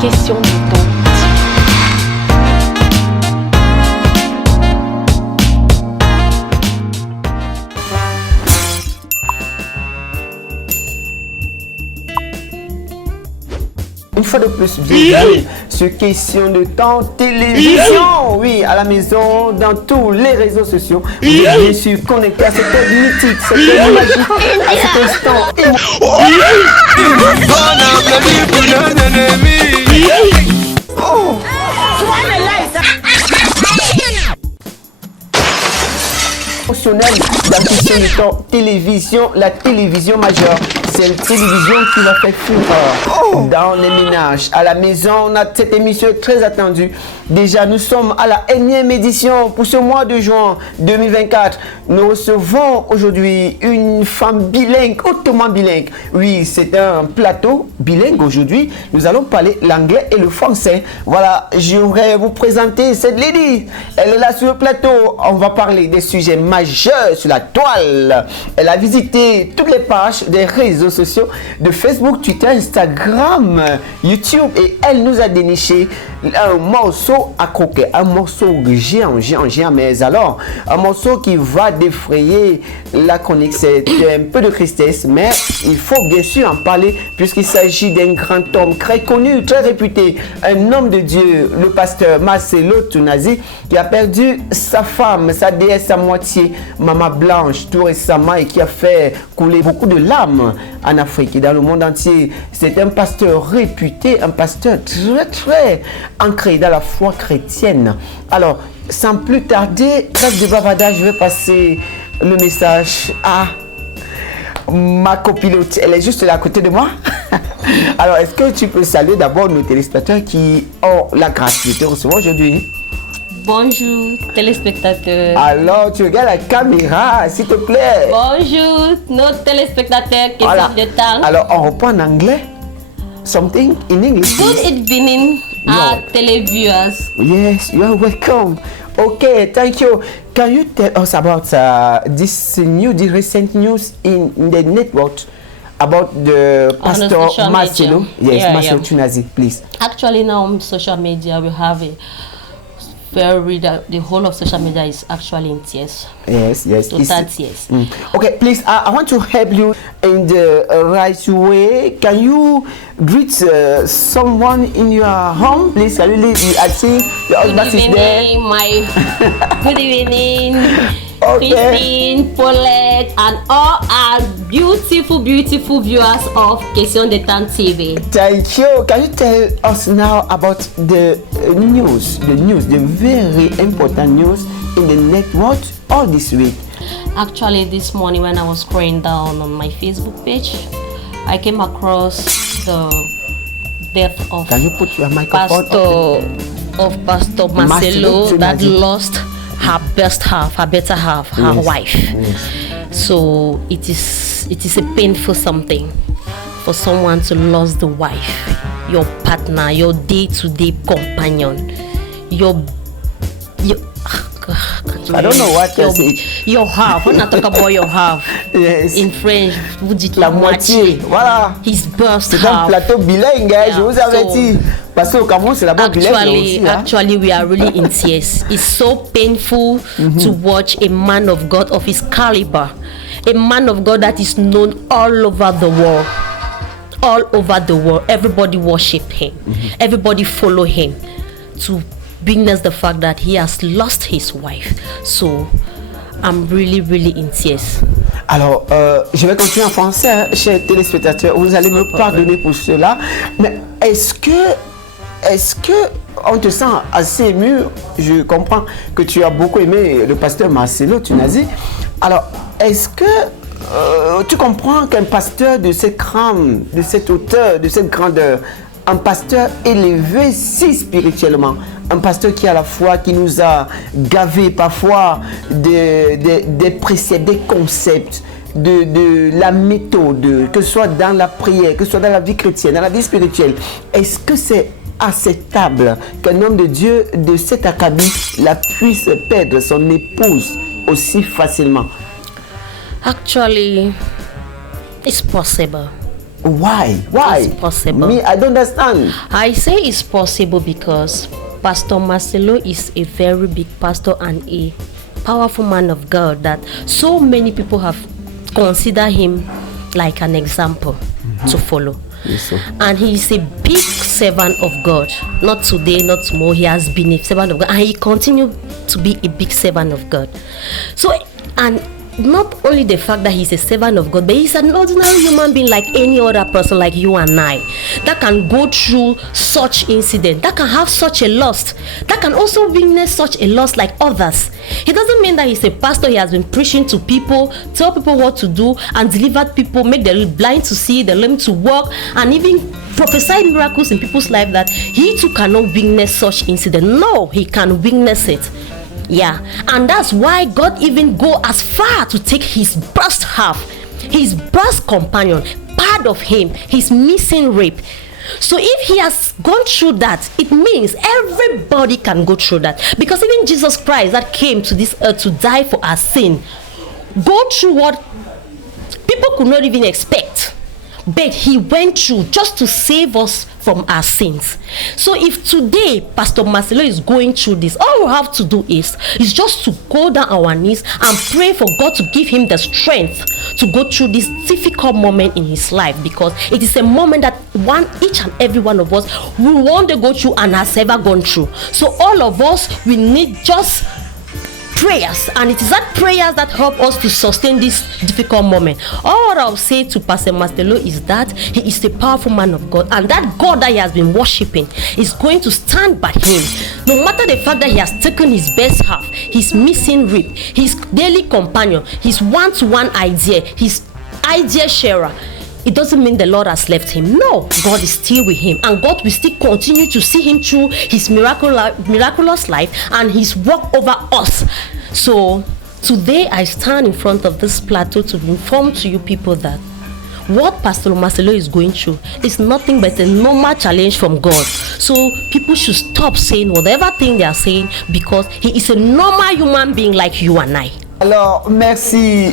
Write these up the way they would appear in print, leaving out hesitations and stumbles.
Question de temps. Une fois de plus, bienvenue sur Question de temps télévision. Oui, à la maison, dans tous les réseaux sociaux. Vous êtes bien sûr connectés à cette heure mythique, cette heure magique, à cet instant. Émotionnel dans Question de temps télévision, la télévision majeure. C'est une télévision qui va faire fureur dans les ménages. À la maison, on a cette émission très attendue. Déjà, nous sommes à la énième édition pour ce mois de juin 2024. Nous recevons aujourd'hui une femme bilingue, hautement bilingue. Oui, c'est un plateau bilingue aujourd'hui. Nous allons parler l'anglais et le français. Voilà, je voudrais vous présenter cette lady. Elle est là sur le plateau. On va parler des sujets majeurs sur la toile. Elle a visité toutes les pages des réseaux sociaux de Facebook, Twitter, Instagram, YouTube et elle nous a déniché un morceau à croquer, un morceau géant, mais alors un morceau qui va défrayer la chronique. C'est un peu de tristesse, mais il faut bien sûr en parler puisqu'il s'agit d'un grand homme très connu, très réputé, un homme de Dieu, le pasteur Marcelo Tunazi, qui a perdu sa femme, sa déesse à moitié, Maman Blanche, tout récemment, et qui a fait couler beaucoup de larmes en Afrique et dans le monde entier. C'est un pasteur réputé, un pasteur très ancré dans la foi chrétienne. Alors, sans plus tarder, trêve de bavardage, je vais passer le message à ma copilote. Elle est juste là à côté de moi. Alors, est-ce que tu peux saluer d'abord nos téléspectateurs qui ont la grâce de te recevoir aujourd'hui? Bonjour téléspectateurs. Alors, tu regardes la caméra, s'il te plaît. Bonjour nos téléspectateurs. Question de temps. Alors, on reprend en anglais. Something in English. Good evening, our televiewers. Yes, you are welcome. Okay, thank you. Can you tell us about this recent news in the network about the Pastor Marcelo? Yes, Marcelo Tunazi, please. Actually, now on social media we have a the whole of social media is actually in tears. Yes. Total tears. Okay, please, I want to help you in the right way. Can you greet someone in your home? Please, can you I think your husband is there. Good evening. Okay. Christine, Paulette, and all our beautiful viewers of Question de Temps TV. Thank you. Can you tell us now about the news, the very important news in the network all this week? Actually, this morning when I was scrolling down on my Facebook page, I came across the death of Can you put your microphone Pastor Marcelo that lost her best half, her better half, her wife. Yes. So it is a painful something for someone to lose the wife, your partner, your day-to-day companion, your I don't know what to say. Your half. When I talk about your half, yes. In French, vous dites la moitié. Voilà. His burst half. C'est un plateau bilingue, je vous avertis. Parce qu'au Cameroun, c'est la bonne bilingue aussi. Actually, we are really in tears. It's so painful to watch a man of God of his caliber, a man of God that is known all over the world. All over the world, everybody worship him. Everybody follow him. To witness the fact that he has lost his wife. So I'm really in tears. Alors, je vais continuer en français, chers téléspectateurs. Vous allez me pardonner pour cela. Mais est-ce que on te sent assez ému? Je comprends que tu as beaucoup aimé le pasteur Marcelo Tunazi. Alors, est-ce que tu comprends qu'un pasteur de cette crème, de cette hauteur, de cette grandeur, un pasteur élevé si spirituellement, un pasteur qui a la foi, qui nous a gavé parfois des préceptes, des concepts, de la méthode, que ce soit dans la prière, que ce soit dans la vie chrétienne, dans la vie spirituelle, est-ce que c'est acceptable qu'un homme de Dieu de cet acabit la puisse perdre son épouse aussi facilement? Actually, it's possible. Why? It's possible. Me, I don't understand. I say it's possible because Pastor Marcelo is a very big pastor and a powerful man of God that so many people have considered him like an example to follow. Yes, sir. And he is a big servant of God. Not today, not tomorrow. He has been a servant of God, and he continues to be a big servant of God. So, and not only the fact that he's a servant of God, but he's an ordinary human being like any other person, like you and I, that can go through such incident, that can have such a loss, that can also witness such a loss like others. It doesn't mean that he's a pastor. He has been preaching to people, tell people what to do, and delivered people, make the blind to see, the lame to walk, and even prophesy miracles in people's life, that he too cannot witness such incident. No, he can witness it. Yeah, and that's why God even go as far to take his birth half, his birth companion, part of him, his missing rib. So if he has gone through that, it means everybody can go through that, because even Jesus Christ that came to this earth to die for our sin, go through what people could not even expect. But he went through just to save us from our sins. So if today Pastor Marcelo is going through this, all we have to do is just to go down our knees and pray for God to give him the strength to go through this difficult moment in his life, because it is a moment that each and every one of us will want to go through and has ever gone through. So all of us, we need just prayers, and it is that prayers that help us to sustain this difficult moment. All what I'll say to Pastor Marcelo is that he is a powerful man of God, and that God that he has been worshiping is going to stand by him, no matter the fact that he has taken his best half, his missing rib, his daily companion, his one-to-one idea, his idea sharer. It doesn't mean the Lord has left him. No, God is still with him, and God will still continue to see him through his miraculous life and his work over us. So today I stand in front of this plateau to inform to you people that what Pastor Marcelo is going through is nothing but a normal challenge from God. So people should stop saying whatever thing they are saying, because he is a normal human being like you and I. Alors, merci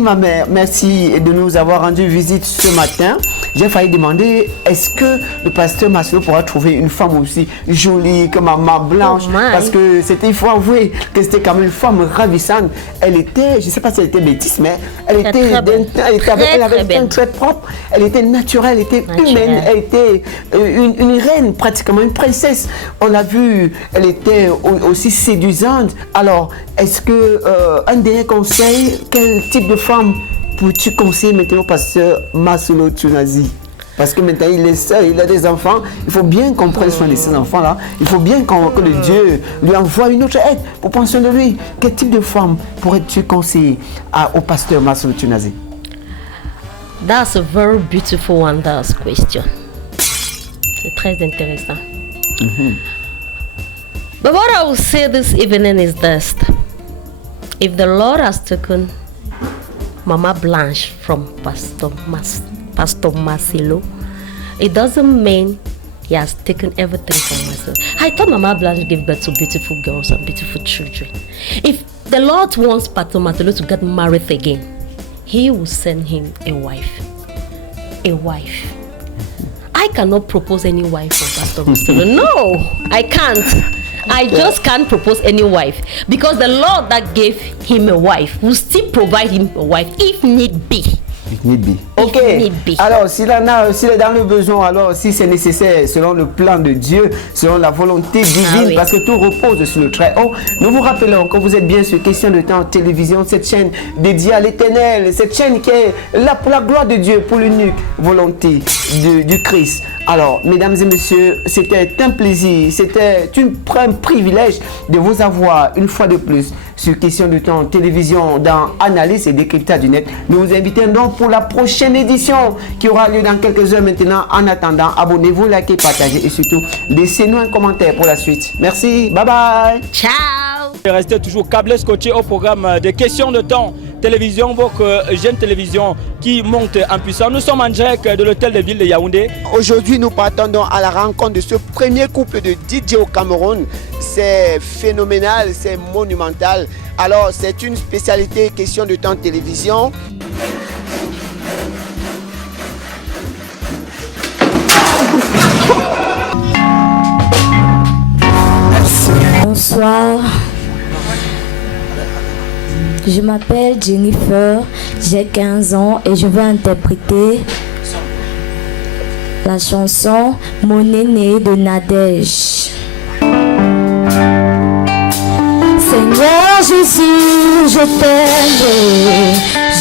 ma mère, merci de nous avoir rendu visite ce matin. J'ai failli demander, est-ce que le pasteur Marcelo pourra trouver une femme aussi jolie que maman Blanche? Parce que c'était, il faut avouer que c'était quand même une femme ravissante. Elle était, je ne sais pas si elle était bêtise, mais elle avait un trait propre, elle était naturelle, elle était humaine, elle était une reine, pratiquement une princesse. On l'a vu, elle était aussi séduisante. Alors, est-ce que un dernier conseil, quel type de femme peux-tu conseiller maintenant au pasteur Marcelo Tchounassi? Parce que maintenant il est seul, il a des enfants, il faut bien qu'on prenne soin de ces enfants-là. Il faut bien que le Dieu lui envoie une autre aide pour prendre soin de lui. Quel type de femme pourrais-tu conseiller au pasteur Marcelo Tchounassi? That's a very beautiful one, that question. C'est très intéressant. But what I will say this evening is this. If the Lord has taken Mama Blanche from Pastor Marcelo, it doesn't mean he has taken everything from Marcelo. I thought Mama Blanche gave birth to beautiful girls and beautiful children. If the Lord wants Pastor Marcelo to get married again, he will send him a wife. A wife. I cannot propose any wife for Pastor Marcelo. No, I can't. I just can't propose any wife, because the Lord that gave him a wife will still provide him a wife if need be. If need be. Ok. Alors, s'il est dans le besoin, alors si c'est nécessaire, selon le plan de Dieu, selon la volonté divine, parce que tout repose sur le Très-Haut. Nous vous rappelons que vous êtes bien sur Question de Temps Télévision, cette chaîne dédiée à l'Éternel, cette chaîne qui est là pour la gloire de Dieu, pour l'unique volonté du Christ. Alors, mesdames et messieurs, c'était un plaisir, c'était un privilège de vous avoir une fois de plus sur Question de Temps Télévision dans Analyse et Décryptage du Net. Nous vous invitons donc pour la prochaine édition qui aura lieu dans quelques heures maintenant. En attendant, abonnez-vous, likez, partagez et surtout laissez-nous un commentaire pour la suite. Merci, bye bye. Ciao. Restez toujours câblés scotchés au programme de Questions de Temps Télévision, votre jeune télévision qui monte en puissance. Nous sommes en direct de l'hôtel de ville de Yaoundé. Aujourd'hui, nous partons à la rencontre de ce premier couple de DJ au Cameroun. C'est phénoménal, c'est monumental. Alors, c'est une spécialité Question de Temps Télévision. Bonsoir. Je m'appelle Jennifer, j'ai 15 ans et je vais interpréter la chanson Mon aîné de Nadège. Seigneur Jésus, je t'aime,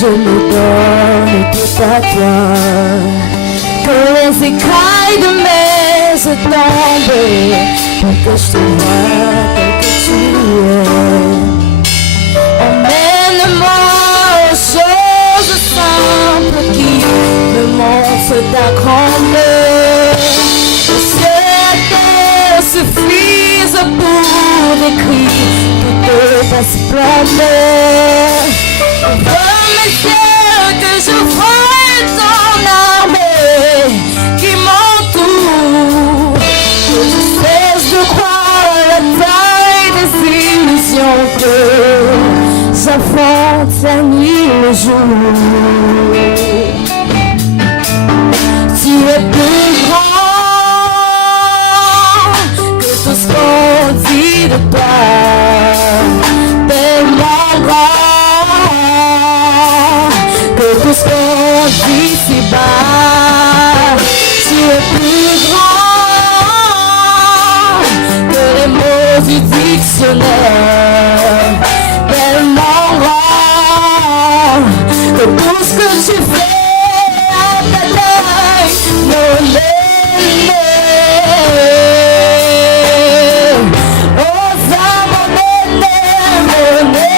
je me donne tout à toi. Que les écailles de mes yeux tombent, pour que je te voie tel que tu es. Emmène-moi aux choses simples qui me montrent ta grandeur. Que cette terre suffise pour décrire toute ta splendeur. Ouvre mes yeux que je vois ton armée qui m'entoure. Que je cesse de croire à la taille des illusions que j'affronte la nuit le jour. Tu es plus grand que tout ce qu'on dit de toi. Tellement grand que tout ce qu'on dit si bas. Tu es plus grand que les mots du dictionnaire. Tellement grand que tout ce que tu fais à ta taille, mon aîné. Oh ça mon aîné, mon aîné.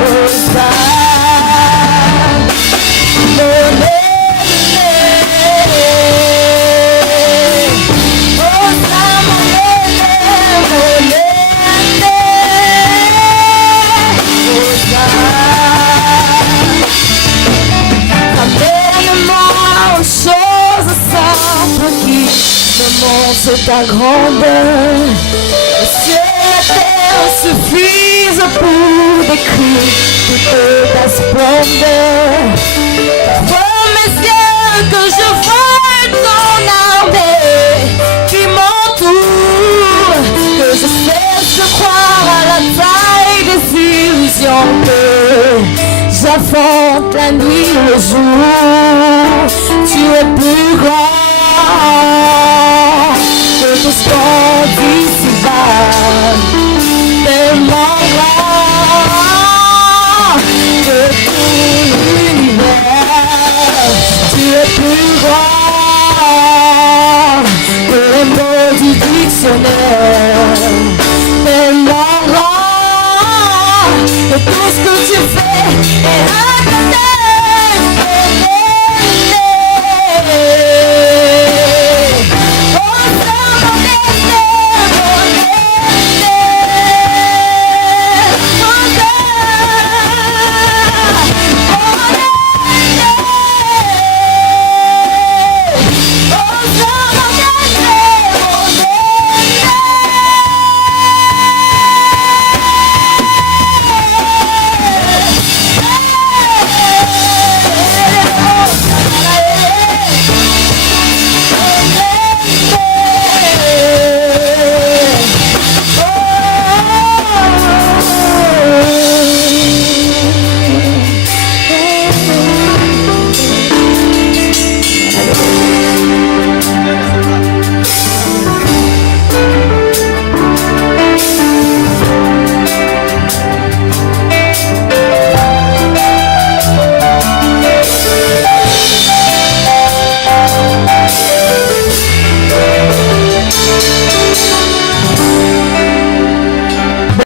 Oh ça, mon aîné. Oh ça mon aîné, mon aîné. Oh ça. Ramène-moi aux choses simples qui me montrent ta grandeur. Le ciel et la terre suffisent pour décrire toute ta splendeur. Ouvre mes yeux que je vois ton armée qui m'entoure. Que je cesse de croire à la taille des illusions que j'affronte la nuit le jour. Tu es plus grand que tout ce qu'on dit si bas. Tellement grand que tout l'univers. Tu es plus grand que les mots du dictionnaire.